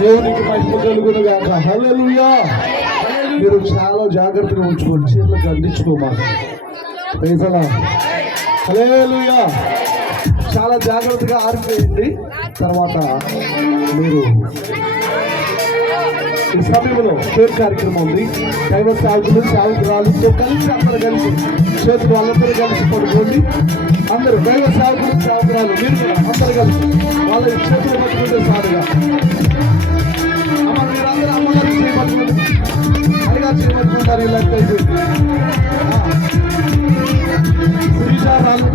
దేవునికి మహిమ కలుగును గాక. హల్లెలూయా. మీరు చాలా జాగ్రత్తగా ఉంచుకోండి, చీరలకు అందించుకోమాక. హల్లెలూయా. చాలా జాగ్రత్తగా ఆరిపోయింది. తర్వాత మీరు ఈ సమయంలో కేక్ కార్యక్రమం ఉంది. దైవ సాగులు సాగురాలతో కలిసి అందరూ కలిసి చేతులు వాళ్ళందరూ కలిసి పడుకోండి. అందరూ దైవ సాగులు సాగురాలు మీరు కూడా అందరూ కలిసి వాళ్ళ చేతులు పట్టుకుంటే సారుగా మీరందరూ అమ్మగారు చేయబట్టుకుంటారు, అయ్యగారు చేయబట్టుకుంటారు. ఇలాంటి శ్రీజారాలు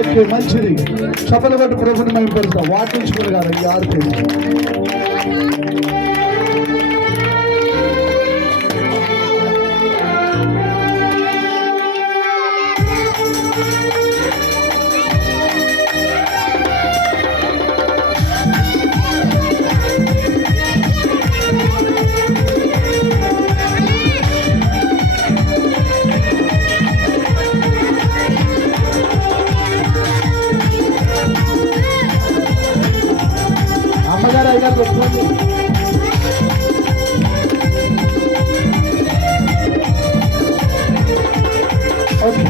ఓకే, మంచిది. చప్పలు కొట్టి ప్రభుని మేము పెడతాం. వాటించుకుని కాదు, ఈ ఆరిపోయింది. అమ్మగారు అయ్యారు పెట్టుకోండి. ఓకే,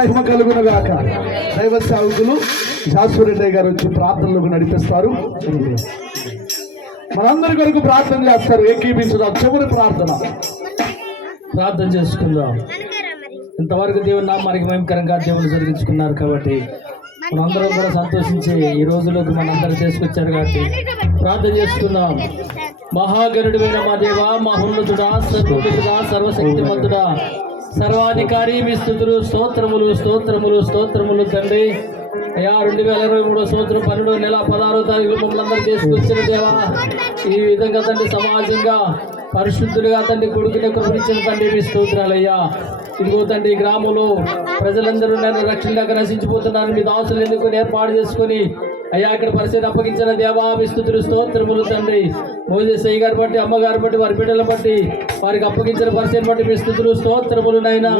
మహిమ కలుగును గాక. దైవ సేవకులు శాశ్వరెడ్డి గారు వచ్చి ప్రార్థనలకు నడిపిస్తారు. మనందరి కొరకు ప్రార్థన చేస్తారు. ఏకీపించుదాం. చివరి ప్రార్థన చేసుకుందాం. ఇంతవరకు దేవుని నామానికి మహిమకరంగా దేవుని జరిగించుకున్నారు కాబట్టి మనందరం కూడా సంతోషించి ఈ రోజులోకి మనందరూ చేసుకొచ్చారు కాబట్టి ప్రార్థన చేసుకుందాం. మహాగరుడైన మా దేవ, మహోన్నతుడా, సర్వోన్నతుడా, సర్వశక్తిమంతుడా, సర్వాధికారి, మీ స్తుతులు, స్తోత్రములు స్తోత్రములు స్తోత్రములు తండ్రి. అయ్యా 2023 సంవత్సరం 12వ నెల 16వ తారీఖు మమ్మల్ని అందరూ చేసుకొచ్చిన దేవా, ఈ విధంగా తండ్రి సమాజంగా పరిశుద్ధులుగా తండ్రి కొడుకుని కృపించిన తండ్రి మీ స్తోత్రాలయ్యా. ఇదిగో తండ్రి గ్రామంలో ప్రజలందరూ నన్ను రక్షణ లేక నశించిపోతున్నారు. మీ దాసులు ఎన్నుకొని ఏర్పాటు చేసుకొని అయ్యా ఇక్కడ పరిస్థితి అప్పగించిన దేవా, మీ స్తుతులు స్తోత్రములు తండ్రి. మోసెస్ అయ్య గారు బట్టి, అమ్మగారు బట్టి, వారి బిడ్డల బట్టి, వారికి అప్పగించిన పరిస్థితిని బట్టి మీ స్తుతులు స్తోత్రములు నాయనా.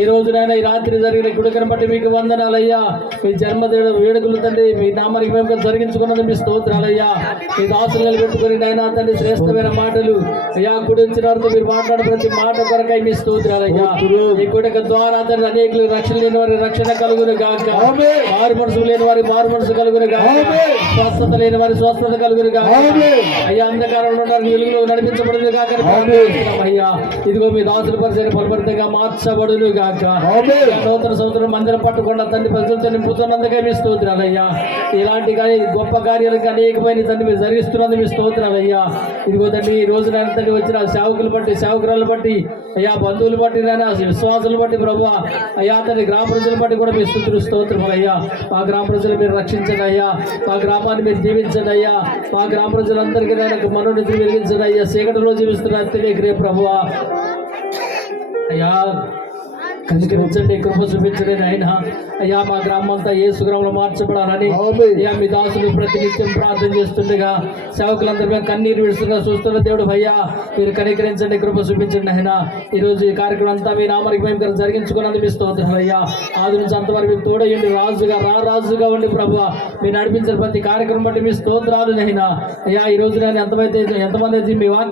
ఈ రోజు నాయన ఈ రాత్రి జరిగిన గుడికను బట్టి మీకు వందనాలయ్యా. మీ జన్మదిన వేడుకలు తండ్రి మీ నామానికి మేము జరిగించుకున్నది మీ స్తోత్రాలయ్యా. మీ దాసులు నిలబెట్టుకుని నాయన తండ్రి శ్రేష్టమైన మాటలు అయ్యా గుడి వచ్చిన వరకు మీరు మాట్లాడే ప్రతి మాట కొరకై మీ స్తోత్రాలయ్యా. ఈ గుడిక ద్వారా తండ్రి అనేకులు రక్షణ లేని వారి రక్షణ కలుగును గాక, మారు మనసు లేని వారి మారు మనసు కలుగును గాక, స్వస్థత లేని వారి స్వస్థత కలుగును గాక. అయ్యా అంధకారంలో వెలుగులో నడిపించబడును గాక. అయ్యా ఇదిగో మీ దాసుల పరిచయం ఫలభరితంగా మార్చబడును గాక. నూతన సంవత్సరం మందిరం పట్టకుండా తండ్రి ప్రజలతో నింపుతున్నందుకే మీ స్తోత్రాలయ్యా. ఇలాంటి గొప్ప కార్యాలకు అనేకమైన తండ్రి మీరు జరిగిస్తున్నందుకు మీ స్తోత్రాలయ్యా. ఇదిగో తండ్రి ఈ రోజు తండ్రి వచ్చిన సేవకులు బట్టి, సేవకురాలు బట్టి, అయ్యా బంధువులు బట్టి, నాయన విశ్వాసులు బట్టి ప్రభు అయ్యా తండ్రి గ్రామ ప్రజలు బట్టి కూడా మీ స్తుతులు స్తోత్రములయ్యా. మా గ్రామ ప్రజలు మీరు రక్షించండి అయ్యా. మా గ్రామాన్ని మీరు జీవించండి అయ్యా. మా గ్రామ ప్రజలందరికీ నాకు మనోనిధి వెలిగించండి అయ్యా. చీకటిలో జీవిస్తున్న అత్యధిక ప్రభువా అయ్యా కనికరించండి, కృప చూపించండి నాయన. అయ్యా మా గ్రామం అంతా యేసు గ్రామంలో మార్చబడాలని అయ్యా మీ దాసులు ప్రతినిత్యం ప్రార్థన చేస్తుండగా సేవకులందరూ మేము కన్నీరు విడుస్తున్నా చూస్తున్న దేవుడు అయ్యా మీరు కనికరించండి, కృప చూపించండి ఆయన. ఈరోజు ఈ కార్యక్రమం అంతా మీ నామానికి మేము జరిగించుకున్నది మీ స్తోత్రం అయ్యా. ఆది నుంచి అంతవరకు మీరు తోడయండి, రాజుగా రాజుగా ఉండి ప్రభు మీరు నడిపించిన ప్రతి కార్యక్రమం బట్టి మీ స్తోత్రాలు నైనా. అయ్యా ఈ రోజు నేను ఎంతమంది అయితే మీ వాక్యం